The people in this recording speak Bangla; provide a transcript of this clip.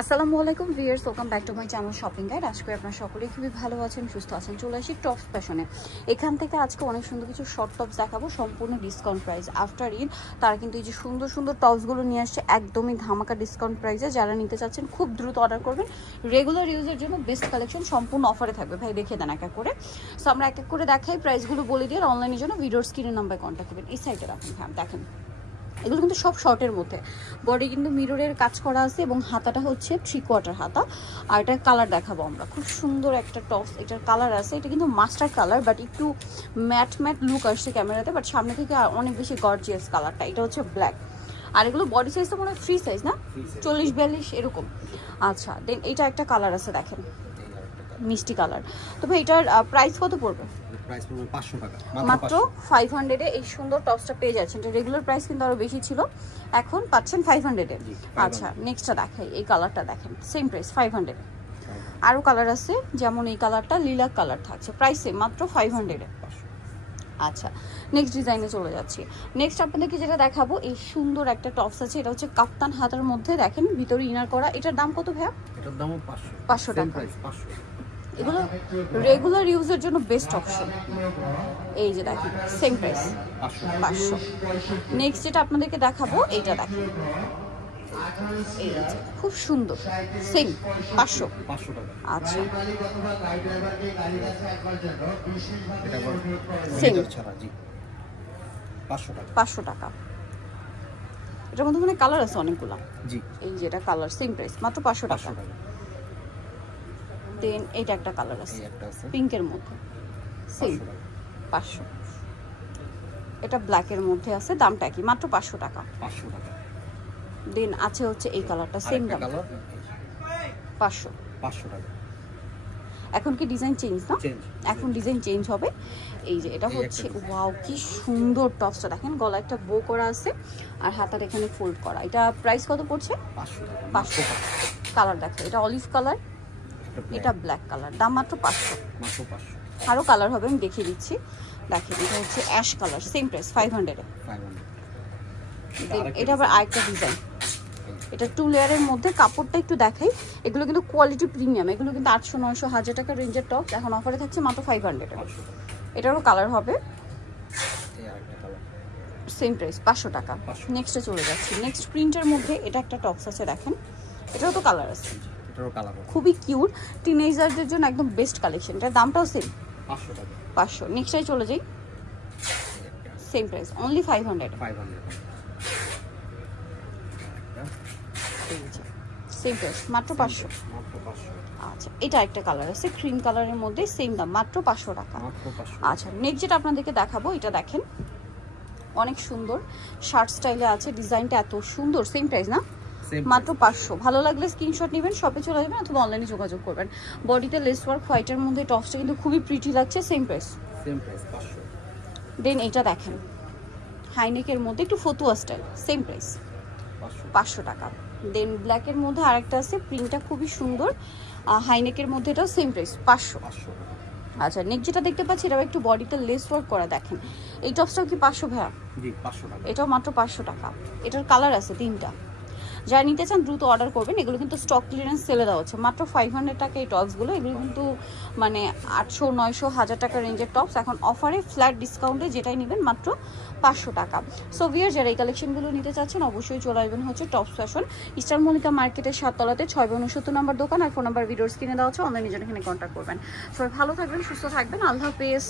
আসসালামু আলাইকুম viewers, welcome back to my channel shopping guide. আজকে আপনারা সকলেই খুবই ভালো আছেন, সুস্থ আছেন। চলে আসি টপস ফ্যাশনে। এখান থেকে আজকে অনেক সুন্দর কিছু শর্ট টপস দেখাবো, সম্পূর্ণ ডিসকাউন্ট প্রাইস। আফটার ঈদ তারা কিন্তু এই যে সুন্দর সুন্দর টপসগুলো নিয়ে আসছে একদমই ধামাকা ডিসকাউন্ট প্রাইসে। যারা নিতে চাচ্ছেন খুব দ্রুত অর্ডার করবেন। রেগুলার ইউজের জন্য বেস্ট কালেকশন সম্পূর্ণ অফারে থাকবে। ভাই দেখে দেন এক এক করে। সো আমরা এক এক করে দেখাই, প্রাইসগুলো বলে দিয়ে অনলাইনের জন্য ভিডিওর স্ক্রিনের নাম্বারে কন্ট্যাক্ট করবেন। এই সাইডে রাখুন। হ্যাঁ দেখেন, এগুলো কিন্তু সব শর্টের মধ্যে, বডি কিন্তু মিররের কাজ করা আছে এবং হাতাটা হচ্ছে 3/4 হাতা। আর এটার কালার দেখাবো আমরা, খুব সুন্দর একটা টপস। এটার কালার আছে, এটা কিন্তু মাস্টার্ড কালার, বাট একটু ম্যাট ম্যাট লুক আসছে ক্যামেরাতে, বাট সামনে থেকে অনেক বেশি গর্জিয়াস কালারটা। এটা হচ্ছে ব্ল্যাক। আর এগুলো বডি সাইজটা মনে হয় ফ্রি সাইজ না, 40-42 এরকম। আচ্ছা, দেন এটা একটা কালার আছে দেখেন, মিষ্টি কালার। তবে এটার প্রাইস কত পড়বে? প্রাইস পড়বে 500 টাকা, মাত্র 500 এ এই সুন্দর টপসটা পেয়ে যাচ্ছেন। এটা রেগুলার প্রাইস কিন্তু আরো বেশি ছিল, এখন পাচ্ছেন 500 এ। আচ্ছা, নেক্সটটা দেখাই, এই কালারটা দেখেন, সেম প্রাইস 500 এ। আরো কালার আছে, যেমন এই কালারটা লিলাক কালার থাকছে, প্রাইস সেম, মাত্র 500 এ। আচ্ছা, নেক্সট ডিজাইনে চলে যাচ্ছি। নেক্সট আপনাদেরকে যেটা দেখাবো, এই সুন্দর একটা টপস আছে। এটা হচ্ছে কাপ্তান হাতার মধ্যে, দেখেন ভিতরে ইনার করা। এটার দাম কত ভাইয়া? এটার দামও 500 টাকা। 500। এগুলো রেগুলার ইউজের জন্য বেস্ট অপশন। এই যে দেখেন, সেম প্রাইস 500। নেক্সট যেটা আপনাদেরকে দেখাবো, এইটা দেখেন, এই যে খুব সুন্দর, সেম 500 টাকা। আচ্ছা, এটা সেম ছাড়া জি 500 টাকা। 500 টাকা। এটার মধ্যে মানে কালার আছে অনেকগুলো। জি, এই যে এটা কালার, সেম প্রাইস, মাত্র 500 টাকা। দেন এইটা একটা কালার আছে, পিঙ্কের মধ্যে, সেম 500। এটা ব্ল্যাকের মধ্যে আছে, দামটা কি? মাত্র 500 টাকা। 500 টাকা। দেন আছে হচ্ছে এই কালারটা, সেম দাম, 500 টাকা। এখন কি ডিজাইন চেঞ্জ না? এখন ডিজাইন চেঞ্জ হবে। এই যে এটা হচ্ছে, ওয়াও কি সুন্দর টপসটা দেখেন, গলা একটা বো করা আছে আর হাতার এখানে ফোল্ড করা। এটা প্রাইস কত পড়ছে? 500 টাকা। কালার দেখো, এটা অলিভ কালার, এটা ব্ল্যাক কালার, দাম মাত্র 500। আরো কালার হবে, আমি দেখিয়ে দিচ্ছি। দেখেন, এটা হচ্ছে অ্যাশ কালার, সেম প্রাইস 500 এ। এটা আবার আরেকটা ডিজাইন, এটা 2 লেয়ারের মধ্যে। কাপড়টা একটু দেখাই, এগুলো কিন্তু কোয়ালিটি প্রিমিয়াম, এগুলো কিন্তু 800, 900, 1000 টাকা রেঞ্জের টপ। এখন অফারে থাকছে মাত্র 500 এ। এটারও কালার হবে, সেম প্রাইস 500 টাকা। নেক্সটে চলে যাচ্ছি। নেক্সট প্রিন্টের মধ্যে এটা একটা টপস আছে দেখেন, এটারও তো কালার আছে, খুবই কিউট, টিনেজারদের জন্য একদম বেস্ট কালেকশন। এটার দামটাও সেম 500 টাকা। 500। নেক্সটে চলে যাই, same price, only 500। Same price, মাত্র 500। আচ্ছা, এটা একটা কালার আছে ক্রিম কালারের মধ্যে, সেম দাম, মাত্র 500 টাকা। আচ্ছা, নেক্সট যেটা আপনাদেরকে দেখাবো, এটা দেখেন অনেক সুন্দর শার্ট স্টাইলে আছে, ডিজাইনটা এত সুন্দর, সেম প্রাইস না, মাত্র 500। ভালো লাগলে স্ক্রিনশট নেবেন, শপে চলে যাবেন অথবা অনলাইনে যোগাযোগ করবেন। বডিতে লেস ওয়ার্ক হোয়াইটের মধ্যে টপসটা কিন্তু খুবই প্রিটি লাগছে, সেম প্রাইস 500। দেন এটা দেখেন হাইনেকের মধ্যে একটু ফতুয়া স্টাইল, সেম প্রাইস 500 টাকা। দেন ব্ল্যাকের মধ্যে আরেকটা আছে, প্রিন্টটা খুবই সুন্দর, হাইনেকের মধ্যে এটাও সেম প্রাইস 500। আচ্ছা, নেক্সট যেটা দেখতে পাচ্ছি, এটা একটু বডিতে লেস ওয়ার্ক করা, দেখেন এই টপসটাও কি 500 ভাইয়া? জি 500 টাকা। এটাও মাত্র 500 টাকা। এটার কালার আছে 3টা, যারা নিতে চান দ্রুত অর্ডার করবেন। এগুলো কিন্তু স্টক ক্লিয়ারেন্স সেলে দেওয়া হচ্ছে, মাত্র 500 টাকা এই টপসগুলো। এগুলো কিন্তু মানে 800, 900, 1000 টাকা রেঞ্জের টপস। এখন অফারে ফ্ল্যাট ডিসকাউন্টে যেটাই নেবেন মাত্র 500 টাকা। সো ভিউয়ার, যারা এই কালেকশনগুলো নিতে চাচ্ছেন অবশ্যই চলে আসবেন হচ্ছে টপস ফ্যাশন, ইস্টার্ন মল্লিকা মার্কেটের 7 তলাতে 6/69 নম্বর দোকান। আর ফোন নাম্বার ভিডিওর স্ক্রিনে দেওয়া হচ্ছে, অনলাইনে জন্য এখানে কন্ট্যাক্ট করবেন। সবাই ভালো থাকবেন, সুস্থ থাকবেন, আল্লাহ হাফেজ।